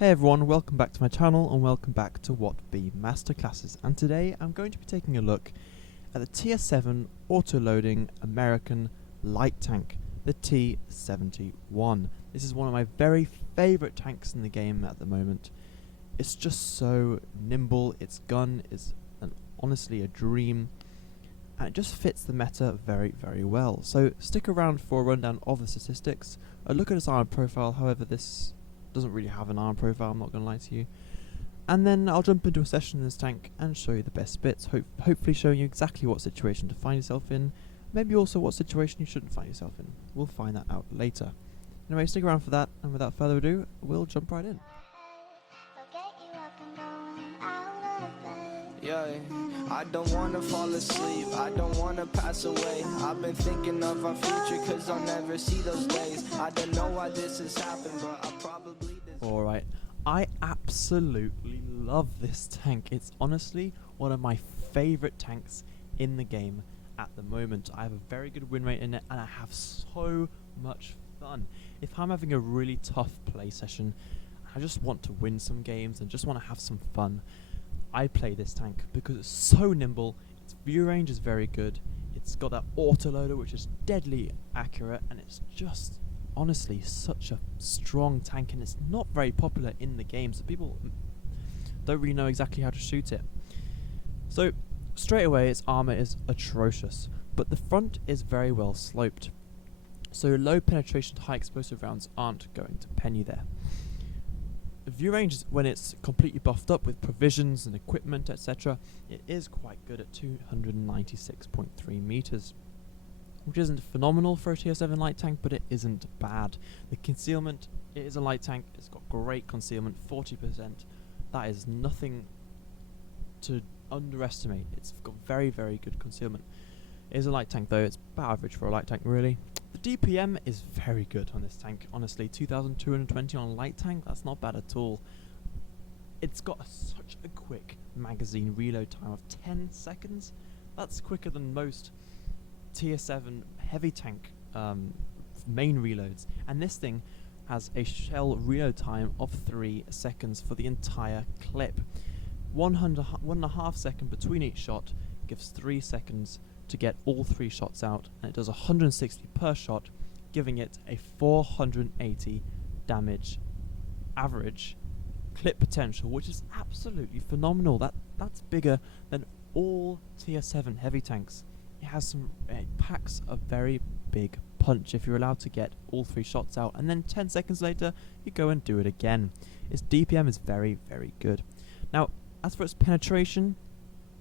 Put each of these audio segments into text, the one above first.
Hey everyone, welcome back to my channel and welcome back to What Be Masterclasses, and today I'm going to be taking a look at the T7 auto-loading American light tank, the T71. This is one of my very favourite tanks in the game at the moment. It's just so nimble, its gun is honestly a dream, and it just fits the meta very, very well. So stick around for a rundown of the statistics, a look at its armor profile. However, this doesn't really have an armor profile, I'm not going to lie to you. And then I'll jump into a session in this tank and show you the best bits, hopefully showing you exactly what situation to find yourself in, maybe also what situation you shouldn't find yourself in. We'll find that out later. Anyway, stick around for that, and without further ado, we'll jump right in. Yeah, I don't wanna fall asleep, I don't wanna pass away. I've been thinking of our future, cause I'll never see those days. I don't know why this has happened, but I probably Alright, I absolutely love this tank. It's honestly one of my favourite tanks in the game at the moment. I have a very good win rate in it, and I have so much fun. If I'm having a really tough play session, I just want to win some games and just want to have some fun, I play this tank because it's so nimble, its view range is very good, it's got that autoloader which is deadly accurate, and it's just honestly such a strong tank, and it's not very popular in the game, so people don't really know exactly how to shoot it. So straight away its armor is atrocious, but the front is very well sloped, so low penetration high explosive rounds aren't going to pen you there. The view range, when it's completely buffed up with provisions and equipment, etc., it is quite good at 296.3 meters, which isn't phenomenal for a tier 7 light tank, but it isn't bad. The concealment, it is a light tank, it's got great concealment, 40%. That is nothing to underestimate. It's got very, very good concealment. It is a light tank though, it's about average for a light tank really. The DPM is very good on this tank, honestly. 2220 on a light tank, that's not bad at all. It's got such a quick magazine reload time of 10 seconds. That's quicker than most tier 7 heavy tank main reloads. And this thing has a shell reload time of 3 seconds for the entire clip. 1.5 seconds between each shot gives 3 seconds to get all 3 shots out, and it does 160 per shot, giving it a 480 damage average clip potential, which is absolutely phenomenal. That's bigger than all tier 7 heavy tanks. It has it packs a very big punch if you're allowed to get all 3 shots out, and then 10 seconds later you go and do it again. Its DPM is very, very good. Now, as for its penetration,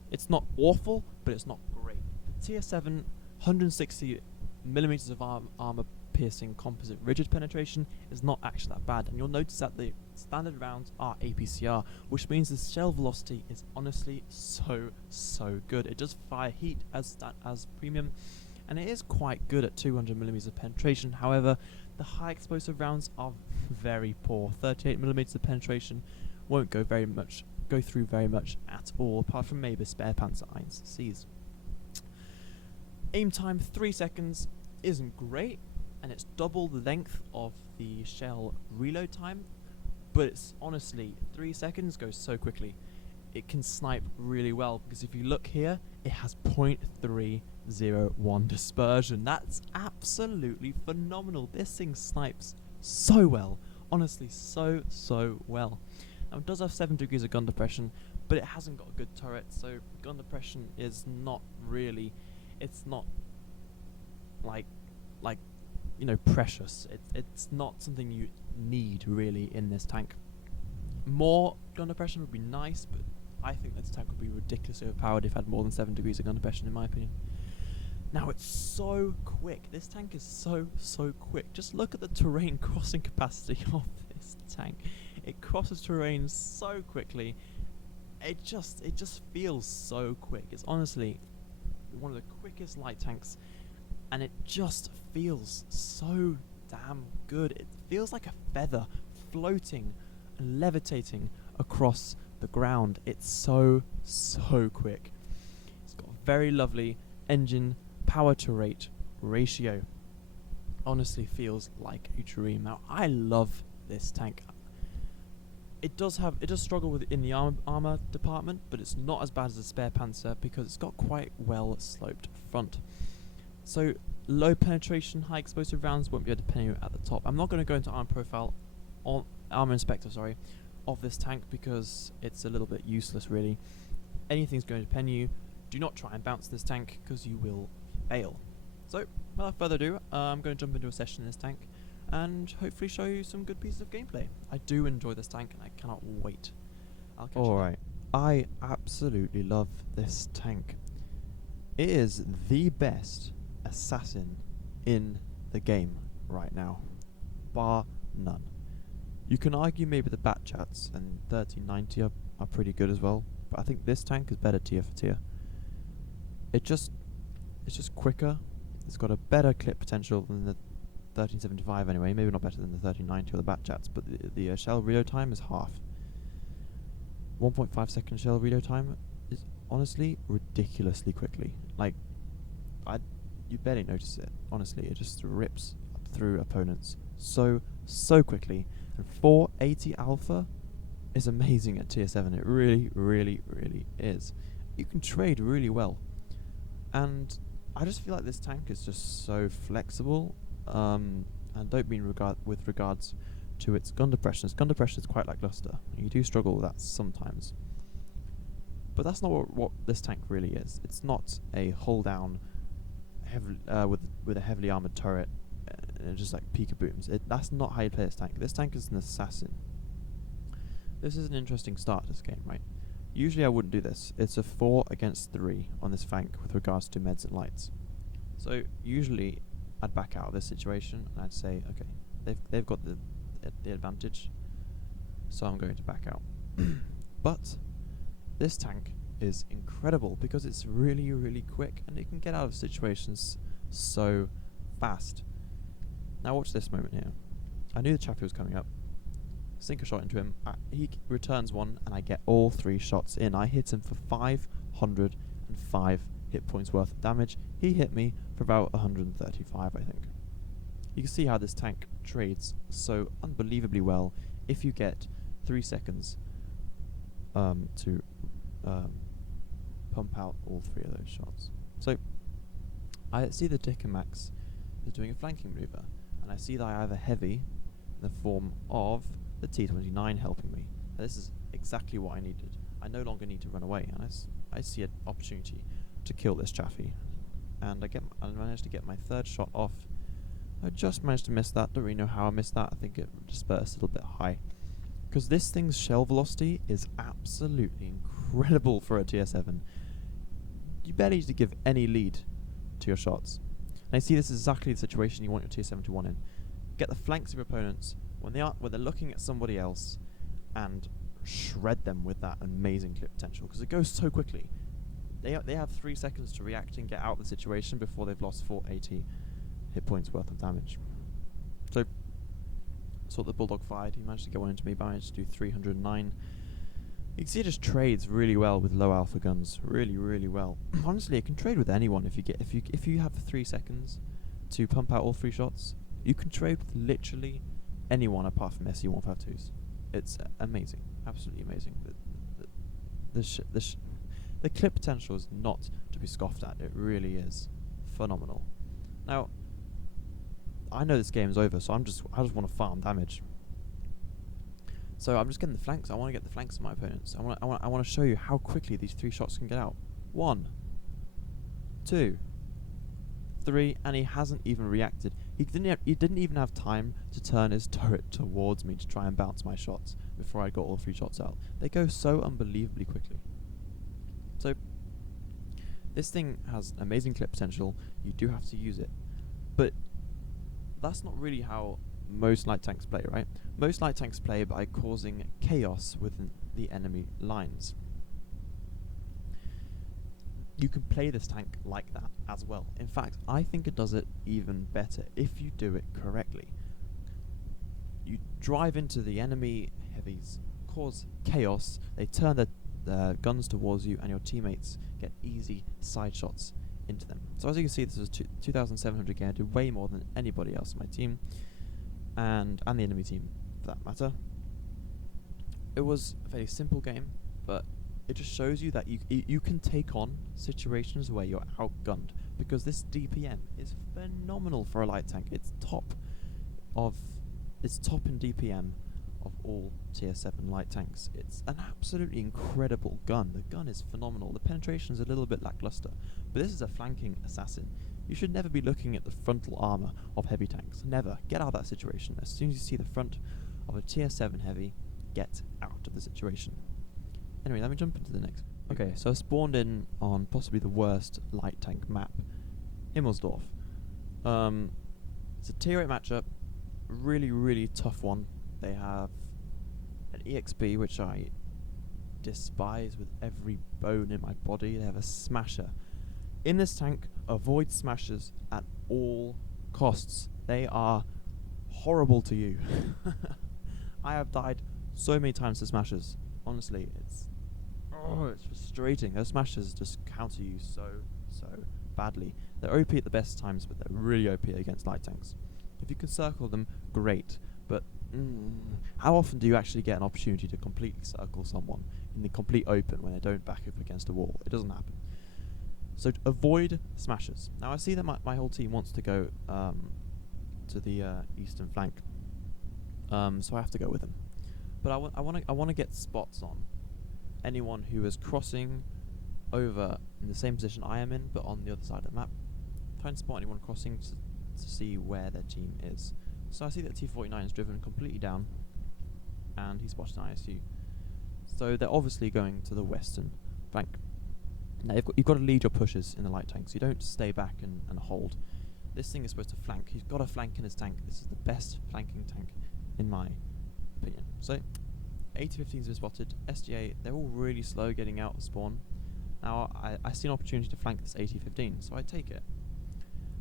it's not awful, but it's not great. Tier 7 160 millimeters of armor piercing composite rigid penetration is not actually that bad, and you'll notice that the standard rounds are APCR, which means the shell velocity is honestly so good. It does fire heat as premium, and it is quite good at 200 millimeters of penetration. However, the high explosive rounds are very poor. 38 millimeters of penetration won't go through very much at all, apart from maybe spare Panzer 1Cs. Aim time 3 seconds isn't great, and it's double the length of the shell reload time, but it's honestly 3 seconds goes so quickly. It can snipe really well, because if you look here, it has 0.301 dispersion. That's absolutely phenomenal. This thing snipes so well, honestly so well. Now it does have 7 degrees of gun depression, but it hasn't got a good turret, so gun depression is not really, it's not like you know, precious. It's not something you need really in this tank. More gun depression would be nice, but I think this tank would be ridiculously overpowered if it had more than 7 degrees of gun depression, in my opinion. Now it's so quick. This tank is so quick. Just look at the terrain crossing capacity of this tank. It crosses terrain so quickly. It just feels so quick. It's honestly one of the quickest light tanks, and it just feels so damn good. It feels like a feather floating and levitating across the ground. It's so quick. It's got a very lovely engine power to rate ratio. Honestly feels like a dream. Now I love this tank. it does struggle with in the armor department, but it's not as bad as the spare panzer because it's got quite well sloped front. So low penetration, high explosive rounds won't be able to pen you at the top. I'm not going to go into armor inspector, of this tank because it's a little bit useless really. Anything's going to pen you. Do not try and bounce this tank because you will fail. So without further ado, I'm going to jump into a session in this tank and hopefully show you some good pieces of gameplay. I do enjoy this tank and I cannot wait. Alright, I absolutely love this tank. It is the best assassin in the game right now, bar none. You can argue maybe the bat chats and 1390 are pretty good as well, but I think this tank is better tier for tier. It's just quicker. It's got a better clip potential than the 1375 anyway. Maybe not better than the 1390 or the bat chats, but the shell reload time is half. 1.5 second shell reload time is honestly ridiculously quickly. Like, you barely notice it. Honestly, it just rips through opponents so quickly. And 480 alpha is amazing at tier 7. It really is. You can trade really well, and I just feel like this tank is just so flexible. And don't mean with regards to its gun depression. Its gun depression is quite lackluster. You do struggle with that sometimes, but that's not what this tank really is. It's not a hull down with a heavily armored turret and just like peekabooms. That's not how you play this tank. This tank is an assassin. This is an interesting start to this game, right? Usually I wouldn't do this. It's a 4 against 3 on this flank with regards to meds and lights. So usually I'd back out of this situation and I'd say, okay, they've got the advantage, so I'm going to back out. But this tank is incredible because it's really quick and it can get out of situations so fast. Now watch this moment here. I knew the chappie was coming up. Sink a shot into him. He returns one and I get all 3 shots in. I hit him for 505 hit points worth of damage. He hit me for about 135, I think. You can see how this tank trades so unbelievably well if you get 3 seconds to pump out all 3 of those shots. So I see the Dick and Max is doing a flanking maneuver, and I see that I have a heavy in the form of the T71 helping me. Now, this is exactly what I needed. I no longer need to run away, and I see an opportunity to kill this chaffee. And I managed to get my 3rd shot off. I just managed to miss that. Don't really know how I missed that. I think it dispersed a little bit high, because this thing's shell velocity is absolutely incredible for a tier 7. You barely need to give any lead to your shots. And I see this is exactly the situation you want your tier 71 in. Get the flanks of your opponents when they're looking at somebody else and shred them with that amazing clip potential, because it goes so quickly. They have 3 seconds to react and get out of the situation before they've lost 480 hit points worth of damage. So saw the Bulldog fired. He managed to get one into me, but I managed to do 309. You can see it just trades really well with low alpha guns, really well. Honestly, it can trade with anyone if you have the 3 seconds to pump out all 3 shots. You can trade with literally anyone apart from SE152s. It's amazing, absolutely amazing. The clip potential is not to be scoffed at. It really is phenomenal. Now, I know this game's over, so I just want to farm damage. So I'm just getting the flanks. I want to get the flanks of my opponents. I want to show you how quickly these 3 shots can get out. 1, 2, 3, and he hasn't even reacted. He didn't even have time to turn his turret towards me to try and bounce my shots before I got all 3 shots out. They go so unbelievably quickly. So this thing has amazing clip potential. You do have to use it, but that's not really how most light tanks play, right? Most light tanks play by causing chaos within the enemy lines. You can play this tank like that as well. In fact, I think it does it even better if you do it correctly. You drive into the enemy heavies, cause chaos, they turn their guns towards you, and your teammates get easy side shots into them. So as you can see, this is 2,700 gear. I did way more than anybody else in my team, and the enemy team for that matter. it was a very simple game, but it just shows you that you can take on situations where you're outgunned, because this DPM is phenomenal for a light tank. It's top in DPM of all tier 7 light tanks. It's an absolutely incredible gun. The gun is phenomenal. The penetration is a little bit lackluster, but this is a flanking assassin. You should never be looking at the frontal armor of heavy tanks. Never. Get out of that situation. As soon as you see the front of a tier 7 heavy, get out of the situation. Anyway, let me jump into the next. Okay, so I spawned in on possibly the worst light tank map, Himmelsdorf. It's a tier 8 matchup, really, really tough one. They have an EXP, which I despise with every bone in my body. They have a smasher. In this tank, avoid smashers at all costs. They are horrible to you. I have died so many times to smashers. Honestly, it's frustrating. Those smashers just counter you so badly. They're OP at the best times, but they're really OP against light tanks. If you can circle them, great. But how often do you actually get an opportunity to completely circle someone in the complete open when they don't back up against a wall? It doesn't happen. So avoid smashers. Now I see that my whole team wants to go to the eastern flank, so I have to go with them. But I want to get spots on anyone who is crossing over in the same position I am in, but on the other side of the map. Try and spot anyone crossing to see where their team is. So I see that T71 is driven completely down, and he's spotted an ISU. So they're obviously going to the western flank. Now you've got to lead your pushes in the light tanks. You don't stay back and hold. This thing is supposed to flank. He's got a flank in his tank. This is the best flanking tank in my opinion. So 80-15's been spotted. SGA, they're all really slow getting out of spawn. Now I see an opportunity to flank this 80-15, so I take it.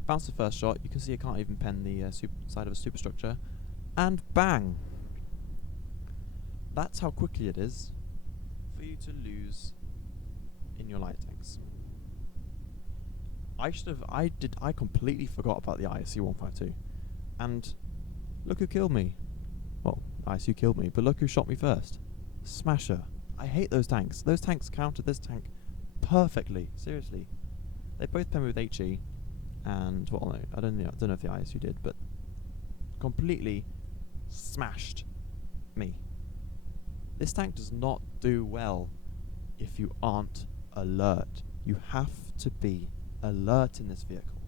Bounce the first shot. You can see I can't even pen the side of a superstructure, and bang! That's how quickly it is for you to lose in your light tanks. I completely forgot about the ISU 152, and look who killed me. Well, ISU killed me, but look who shot me first. Smasher. I hate those tanks. Those tanks countered this tank perfectly. Seriously, they both pen with HE, and well, no, I don't know if the ISU did, but completely smashed me. This tank does not do well if you aren't alert. You have to be alert in this vehicle.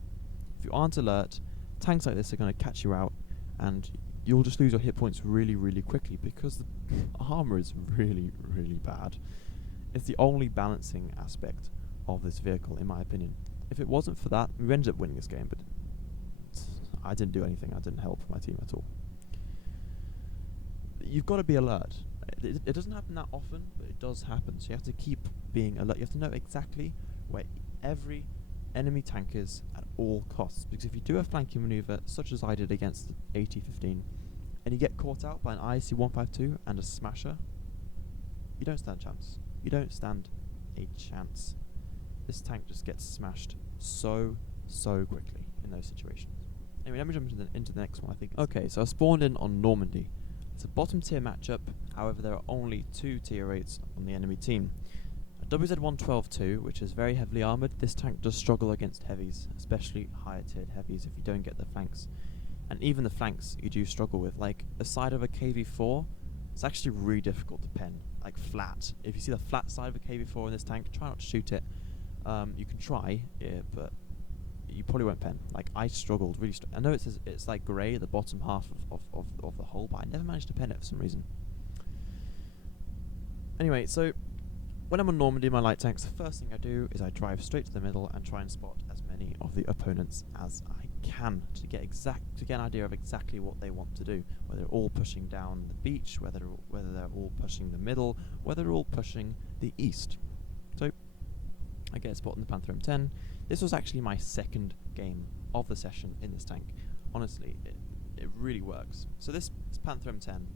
If you aren't alert, tanks like this are going to catch you out, and you'll just lose your hit points really, really quickly, because the armor is really, really bad. It's the only balancing aspect of this vehicle, in my opinion. If it wasn't for that, we ended up winning this game, but I didn't do anything. I didn't help my team at all. You've got to be alert. It doesn't happen that often, but it does happen. So you have to keep being alert. You have to know exactly where every enemy tank is at all costs. Because if you do a flanking maneuver, such as I did against the 80-15, and you get caught out by an ISU 152 and a smasher, you don't stand a chance. You don't stand a chance. This tank just gets smashed so quickly in those situations. Anyway, let me jump into the next one. I think. Okay, so I spawned in on Normandy. It's a bottom tier matchup. However, there are only 2 tier 8s on the enemy team. A WZ-112-2, which is very heavily armoured. This tank does struggle against heavies, especially higher tiered heavies if you don't get the flanks. And even the flanks you do struggle with. Like, a side of a KV-4, it's actually really difficult to pen. Like, flat. If you see the flat side of a KV-4 in this tank, try not to shoot it. You can try, yeah, but you probably won't pen. Like, I struggled really. I know it says it's like grey at the bottom half of the hole, but I never managed to pen it for some reason. Anyway, so when I'm on Normandy in my light tanks, the first thing I do is I drive straight to the middle and try and spot as many of the opponents as I can to get an idea of exactly what they want to do. Whether they're all pushing down the beach, whether they're all pushing the middle, whether they're all pushing the east. So I get a spot in the Panther M10. This was actually my second game of the session in this tank. Honestly, it really works. So this Panther M10,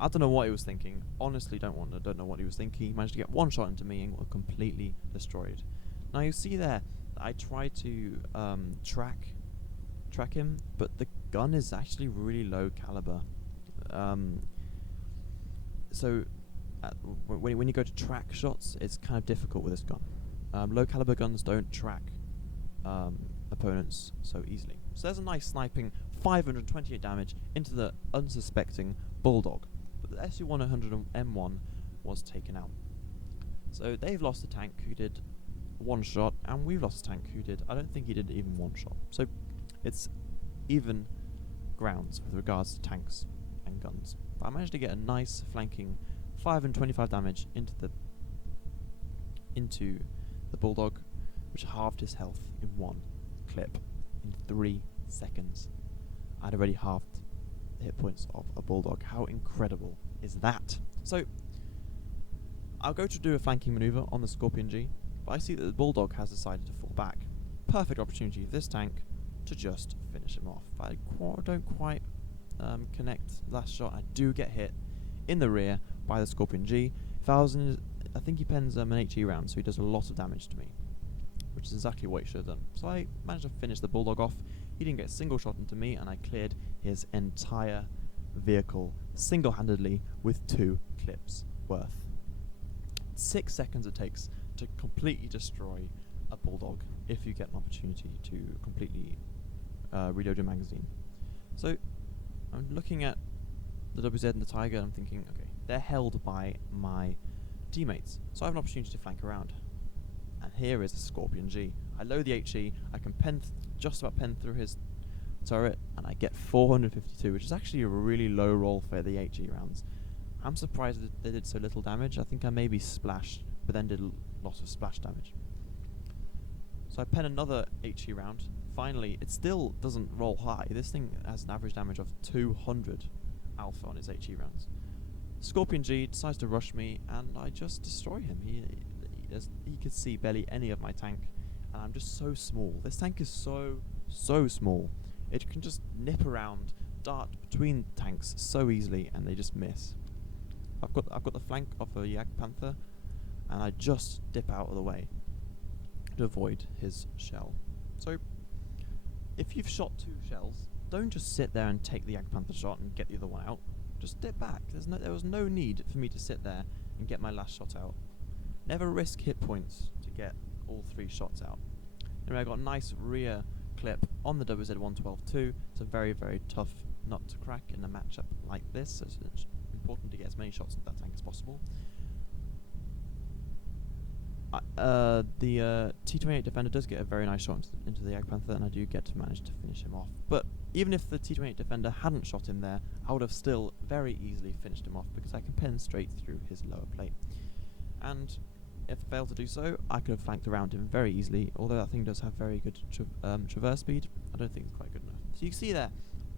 I don't know what he was thinking. Honestly, don't know what he was thinking. He managed to get one shot into me and got completely destroyed. Now you see there, I try to track him, but the gun is actually really low caliber. so when you go to track shots, it's kind of difficult with this gun. Low caliber guns don't track opponents so easily. So there's a nice sniping 528 damage into the unsuspecting Bulldog, but the SU-100 M1 was taken out. So they've lost a tank who did one shot, and we've lost a tank who did, I don't think he did even one shot. So it's even grounds with regards to tanks and guns. But I managed to get a nice flanking 525 damage into the Bulldog, which halved his health in one clip in 3 seconds. I'd already halved the hit points of a Bulldog. How incredible is that? So I'll go to do a flanking maneuver on the Scorpion G, but I see that the Bulldog has decided to fall back. Perfect opportunity for this tank to just finish him off. I don't quite connect last shot. I do get hit in the rear by the Scorpion G. If I was in, I think he pens an HE round, so he does a lot of damage to me, which is exactly what he should have done. So I managed to finish the Bulldog off. He didn't get a single shot into me, and I cleared his entire vehicle single-handedly with 2 clips worth. 6 seconds it takes to completely destroy a Bulldog if you get an opportunity to completely reload your magazine. So I'm looking at the WZ and the Tiger, and I'm thinking, okay, they're held by my teammates, so I have an opportunity to flank around. And here is the Scorpion G. I load the HE, I can just about pen through his turret, and I get 452, which is actually a really low roll for the HE rounds. I'm surprised that they did so little damage. I think I maybe splashed, but then did a lot of splash damage. So I pen another HE round. Finally, it still doesn't roll high. This thing has an average damage of 200 alpha on its HE rounds. Scorpion G decides to rush me, and I just destroy him. He could see barely any of my tank, and I'm just so small. This tank is so small. It can just nip around, dart between tanks so easily, and they just miss. I've got the flank of a Jagdpanther, and I just dip out of the way to avoid his shell. So if you've shot 2 shells, don't just sit there and take the Jagdpanther shot and get the other one out. Just dip back. There was no need for me to sit there and get my last shot out. Never risk hit points to get all 3 shots out. Anyway, I got a nice rear clip on the WZ-112 too. It's a very, very tough nut to crack in a matchup like this, so it's important to get as many shots at that tank as possible. The T28 Defender does get a very nice shot into the Jagdpanther, and I do get to manage to finish him off. But even if the T28 Defender hadn't shot him there, I would have still very easily finished him off, because I can pen straight through his lower plate. And if I failed to do so, I could have flanked around him very easily, although that thing does have very good traverse speed. I don't think it's quite good enough. So you can see there,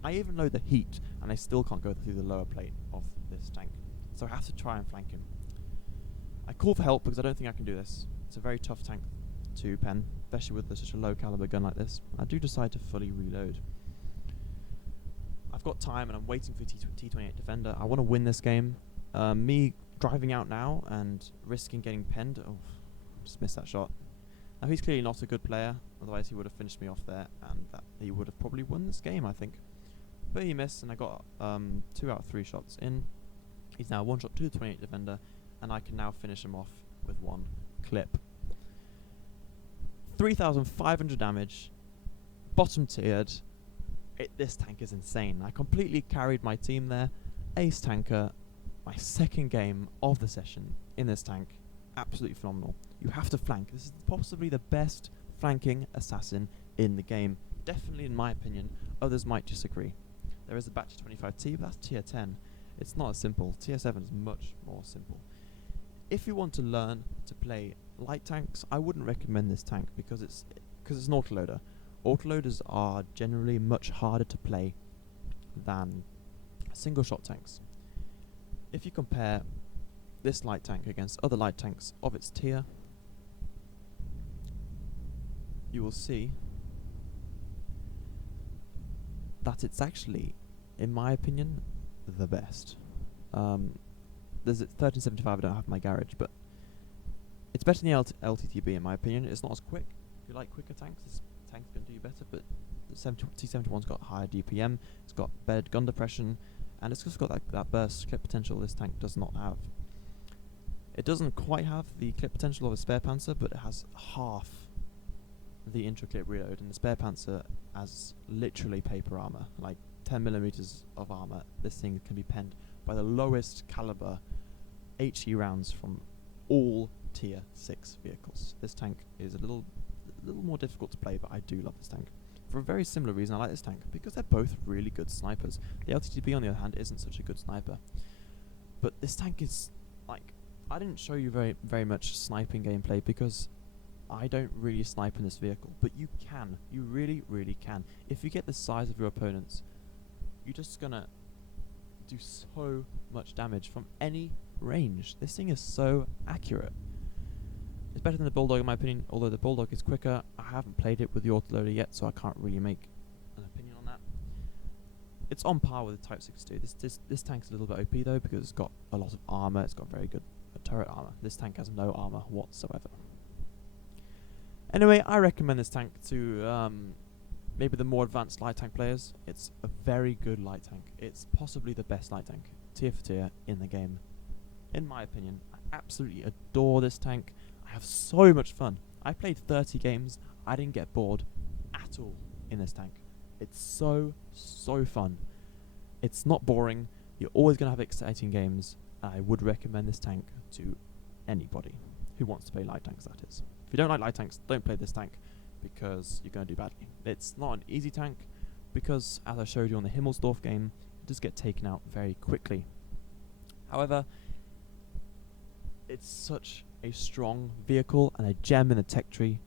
I even load the heat, and I still can't go through the lower plate of this tank. So I have to try and flank him. I call for help because I don't think I can do this. It's a very tough tank to pen, especially with such a low caliber gun like this. I do decide to fully reload. I've got time, and I'm waiting for T28 Defender. I want to win this game. Me driving out now and risking getting penned, just missed that shot. Now he's clearly not a good player, otherwise he would have finished me off there, and he would have probably won this game, I think. But he missed, and I got 2 out of 3 shots in. He's now 1 shot to the 28 Defender, and I can now finish him off with 1 clip. 3,500 damage, bottom tiered. This tank is insane. I completely carried my team there. Ace tanker, my 2nd game of the session in this tank. Absolutely phenomenal. You have to flank. This is possibly the best flanking assassin in the game. Definitely in my opinion. Others might disagree. There is a Batch 25T, but that's tier 10. It's not as simple. Tier 7 is much more simple. If you want to learn to play light tanks, I wouldn't recommend this tank because it's an autoloader. Autoloaders are generally much harder to play than single shot tanks. If you compare this light tank against other light tanks of its tier, you will see that it's actually, in my opinion, the best. There's 1375, I don't have in my garage, but it's better than the LTTB in my opinion. It's not as quick. If you like quicker tanks, this tank's going to do you better, but the T71's got higher DPM, it's got better gun depression, and it's just got that burst clip potential this tank does not have. It doesn't quite have the clip potential of a spare Panzer, but it has half the intra-clip reload, and the spare Panzer has literally paper armor, like 10 millimeters of armor. This thing can be penned by the lowest caliber HE rounds from all tier 6 vehicles. This tank is a little more difficult to play, but I do love this tank. For a very similar reason I like this tank, because they're both really good snipers. The LTTB on the other hand isn't such a good sniper. But this tank is, like, I didn't show you very much sniping gameplay because I don't really snipe in this vehicle, but you can. You really can. If you get the size of your opponents, you're just gonna do so much damage from any range. This thing is so accurate. It's better than the Bulldog in my opinion, although the Bulldog is quicker. I haven't played it with the autoloader yet, so I can't really make an opinion on that. It's on par with the Type 62. This tank's a little bit OP though, because it's got a lot of armor. It's got very good turret armor. This tank has no armor whatsoever. Anyway, I recommend this tank to maybe the more advanced light tank players. It's a very good light tank. It's possibly the best light tank, tier for tier, in the game. In my opinion, I absolutely adore this tank. I have so much fun. I played 30 games. I didn't get bored at all in this tank. It's so fun. It's not boring. You're always going to have exciting games. I would recommend this tank to anybody who wants to play light tanks, that is. If you don't like light tanks, don't play this tank, because you're going to do badly. It's not an easy tank, because as I showed you on the Himmelsdorf game, it does get taken out very quickly. However, it's such a strong vehicle and a gem in the tech tree,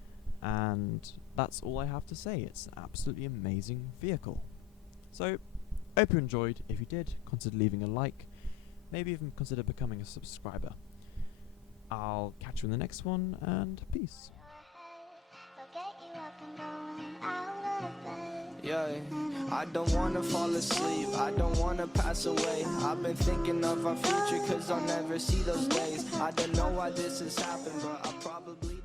and that's all I have to say. It's an absolutely amazing vehicle. So, hope you enjoyed. If you did, consider leaving a like, maybe even consider becoming a subscriber. I'll catch you in the next one, and peace. Yeah, I don't wanna fall asleep, I don't wanna pass away. I've been thinking of our future, cause I'll never see those days. I don't know why this has happened, but I probably